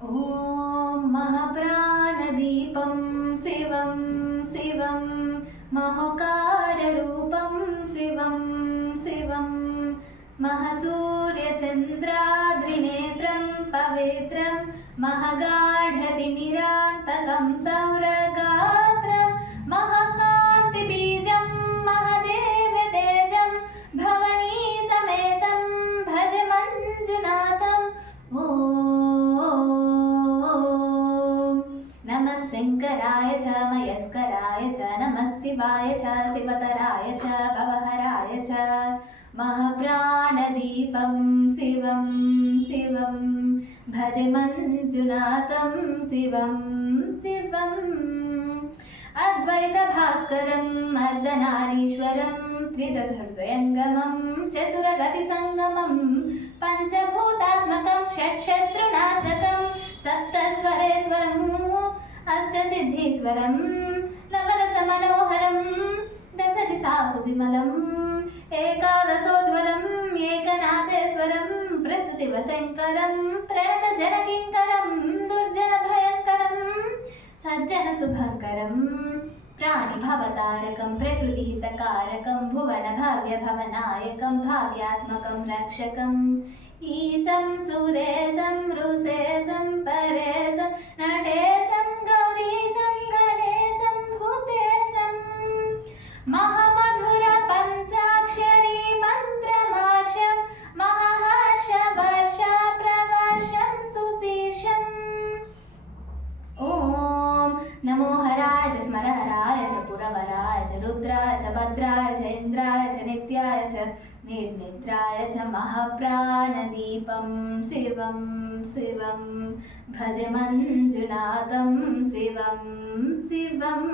ॐ महाप्राणदीपं शिवं शिवं महाकाररूपं शिवं शिवं महासूर्यचन्द्राद्रिनेत्रं पवित्रं महागाढतिमिरान्तकं सौरगात्रं महाकान्तिबीजं महादेवतेजं भवनीसमेतं भज मञ्जुनाथम् ॐ नमः शङ्कराय च मयस्कराय च नमः शिवाय च शिवतराय च भवहराय च महाप्राणदीपं शिवं शिवं भज मञ्जुनाथं शिवं शिवम् अद्वैतभास्करम् अर्धनारीश्वरं त्रिदशहृदयङ्गमं चतुरगतिसङ्गमं पञ्चभूतात्मकं षट्शत्रुनाशकं सप्तस्वरेश्वरम् अष्टसिद्धीश्वरं नवरसमनोहरं दशदिशासु विमलम् एकादशोज्ज्वलम् एकनाथेश्वरं प्रस्तुतिवशङ्करं प्रणतजनकिङ्करं दुर्जनभयङ्करं सज्जनशुभङ्करं प्राणिभवतारकं प्रकृतिहितकारकं भुवनभाव्यभवनायकं भाग्यात्मकं रक्षकम् ईशं सुरेशं रुषेशं परेशं नटेशं गौरीशं गणेशं भूतेशं महामधुरपञ्चाक्षरी मन्त्रमाशं महाहर्षवर्षप्रवर्षं सुशीर्षम् ॐ नमो हराय च स्मरहराय च पुरवराय च रुद्राय च भद्राय च इन्द्राय च नित्याय च निर्निद्राय च महाप्राणदीपं शिवं शिवं भज मञ्जुनाथं शिवं शिवम्